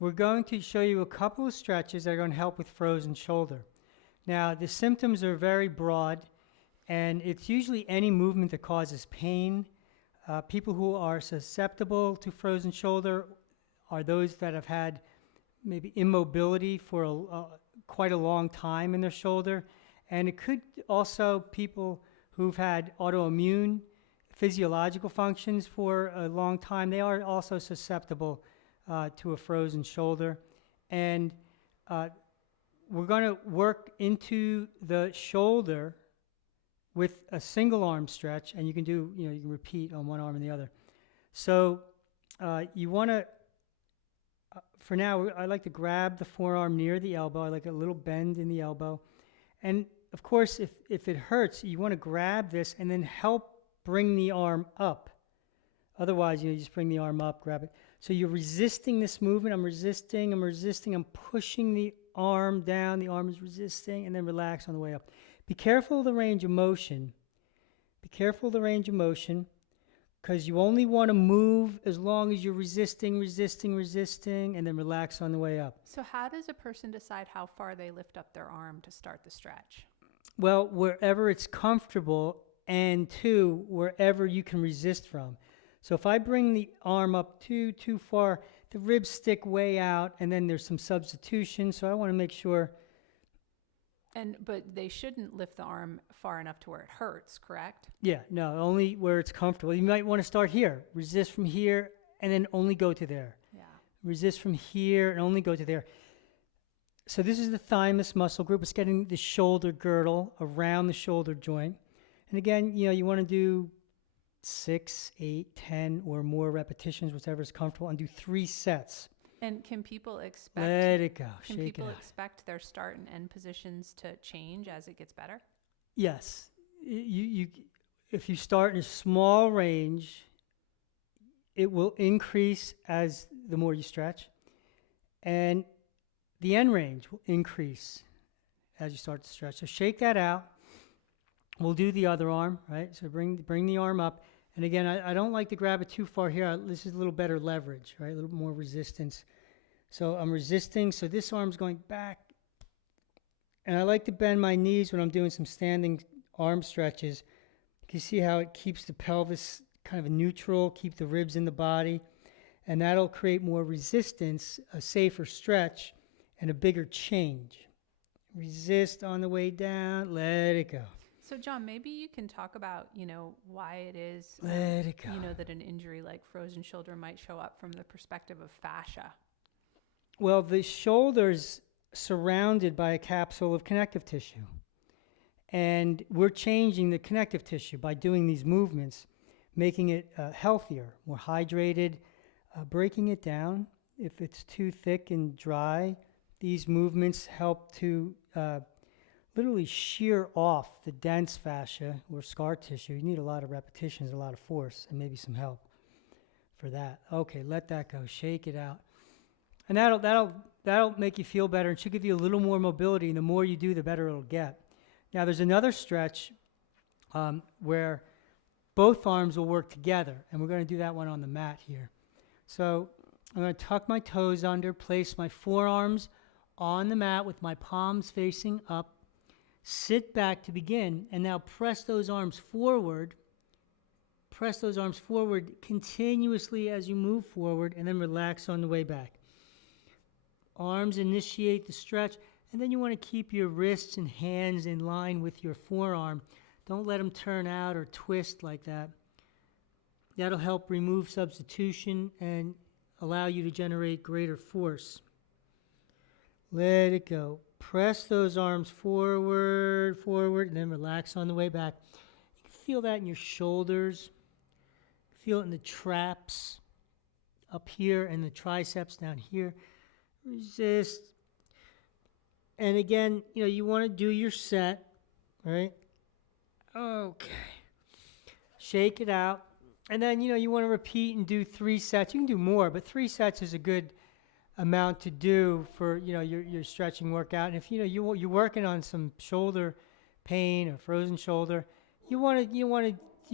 we're going to show you a couple of stretches that are going to help with frozen shoulder. Now, the symptoms are very broad, and it's usually any movement that causes pain. People who are susceptible to frozen shoulder are those that have had maybe immobility for quite a long time in their shoulder. And it could also people who've had autoimmune physiological functions for a long time. They are also susceptible to a frozen shoulder. And we're going to work into the shoulder with a single arm stretch, and you can do, you can repeat on one arm and the other. So you want to, for now, I like to grab the forearm near the elbow. I like a little bend in the elbow. And of course, if it hurts, you want to grab this and then help bring the arm up. Otherwise, you just bring the arm up, grab it. So you're resisting this movement. I'm resisting, I'm pushing the arm down. The arm is resisting, and then relax on the way up. Be careful of the range of motion. Be careful of the range of motion, because you only want to move as long as you're resisting, and then relax on the way up. So how does a person decide how far they lift up their arm to start the stretch? Well, wherever it's comfortable, and two, wherever you can resist from. So if I bring the arm up too far, the ribs stick way out, and then there's some substitution. So I want to make sure. But they shouldn't lift the arm far enough to where it hurts, correct? Yeah, no, only where it's comfortable. You might want to start here, resist from here, and then only go to there. Yeah. Resist from here and only go to there. So this is the thymus muscle group. It's getting the shoulder girdle around the shoulder joint. And again, you want to do 6, 8, 10 or more repetitions, whichever is comfortable, and do 3 sets. And can people expect? Let it go. Can Shake people it out. expect their start and end positions to change as it gets better? Yes. If you start in a small range, it will increase as the more you stretch, and the end range will increase as you start to stretch. So shake that out. We'll do the other arm, right? So bring the arm up. And again, I don't like to grab it too far here. This is a little better leverage, right? A little more resistance. So I'm resisting. So this arm's going back. And I like to bend my knees when I'm doing some standing arm stretches. You see how it keeps the pelvis kind of neutral, keep the ribs in the body. And that'll create more resistance, a safer stretch, and a bigger change. Resist on the way down. Let it go. So, John, maybe you can talk about, why it is, Let it go. that an injury like frozen shoulder might show up from the perspective of fascia. Well, the shoulder's surrounded by a capsule of connective tissue. And we're changing the connective tissue by doing these movements, making it healthier, more hydrated, breaking it down. If it's too thick and dry, these movements help to literally shear off the dense fascia or scar tissue. You need a lot of repetitions, a lot of force, and maybe some help for that. Okay, let that go. Shake it out. And that'll make you feel better and should give you a little more mobility. And the more you do, the better it'll get. Now, there's another stretch where both arms will work together, and we're going to do that one on the mat here. So I'm going to tuck my toes under, place my forearms on the mat with my palms facing up. Sit back to begin, and now press those arms forward. Press those arms forward continuously as you move forward, and then relax on the way back. Arms initiate the stretch, and then you want to keep your wrists and hands in line with your forearm. Don't let them turn out or twist like that. That'll help remove substitution and allow you to generate greater force. Let it go. Press those arms forward, and then relax on the way back. You can feel that in your shoulders. Feel it in the traps up here and the triceps down here. Resist. And again, you want to do your set, right? Okay. Shake it out. And then, you want to repeat and do 3 sets. You can do more, but 3 sets is a good amount to do for your stretching workout. And if you're working on some shoulder pain or frozen shoulder, you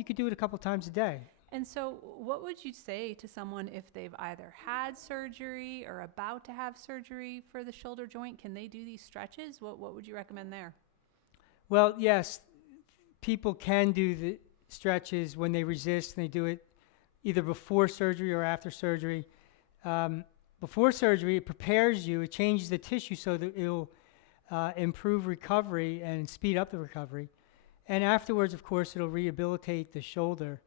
could do it a couple times a day. And so, what would you say to someone if they've either had surgery or about to have surgery for the shoulder joint? Can they do these stretches? What would you recommend there? Well, yes, people can do the stretches when they resist, and they do it either before surgery or after surgery. Before surgery, it prepares you, it changes the tissue so that it'll improve recovery and speed up the recovery. And afterwards, of course, it'll rehabilitate the shoulder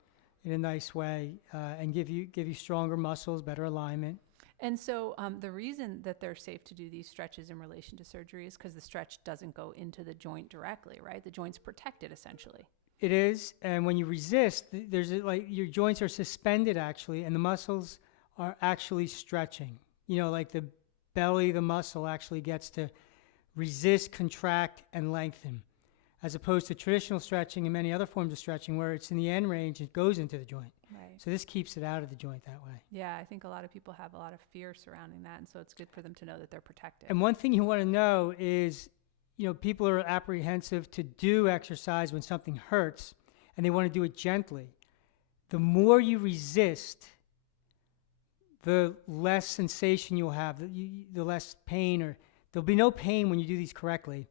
in a nice way and give you stronger muscles, better alignment. And so, the reason that they're safe to do these stretches in relation to surgery is because the stretch doesn't go into the joint directly, right? The joint's protected essentially. It is, and when you resist, like your joints are suspended actually, and the muscles are actually stretching. Like the belly, the muscle actually gets to resist, contract, and lengthen, as opposed to traditional stretching and many other forms of stretching where it's in the end range, it goes into the joint. Right. So this keeps it out of the joint that way. Yeah, I think a lot of people have a lot of fear surrounding that, and so it's good for them to know that they're protected. And one thing you want to know is, people are apprehensive to do exercise when something hurts, and they want to do it gently. The more you resist, the less sensation you'll have, the less pain, or there'll be no pain when you do these correctly.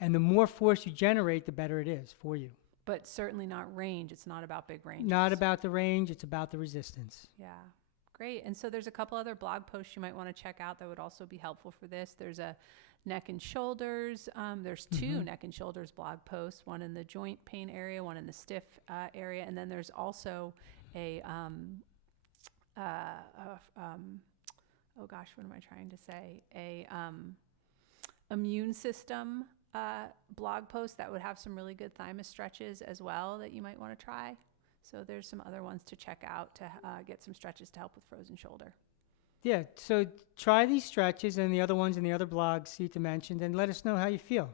And the more force you generate, the better it is for you. But certainly not range. It's not about big ranges. Not about the range, it's about the resistance. Yeah, great. And so there's a couple other blog posts you might want to check out that would also be helpful for this. There's a neck and shoulders. There's two neck and shoulders blog posts, one in the joint pain area, one in the stiff area. And then there's also oh gosh, what am I trying to say? Immune system blog post that would have some really good thymus stretches as well that you might want to try. So there's some other ones to check out to get some stretches to help with frozen shoulder. Yeah, so try these stretches and the other ones in the other blogs Sita mentioned, and let us know how you feel.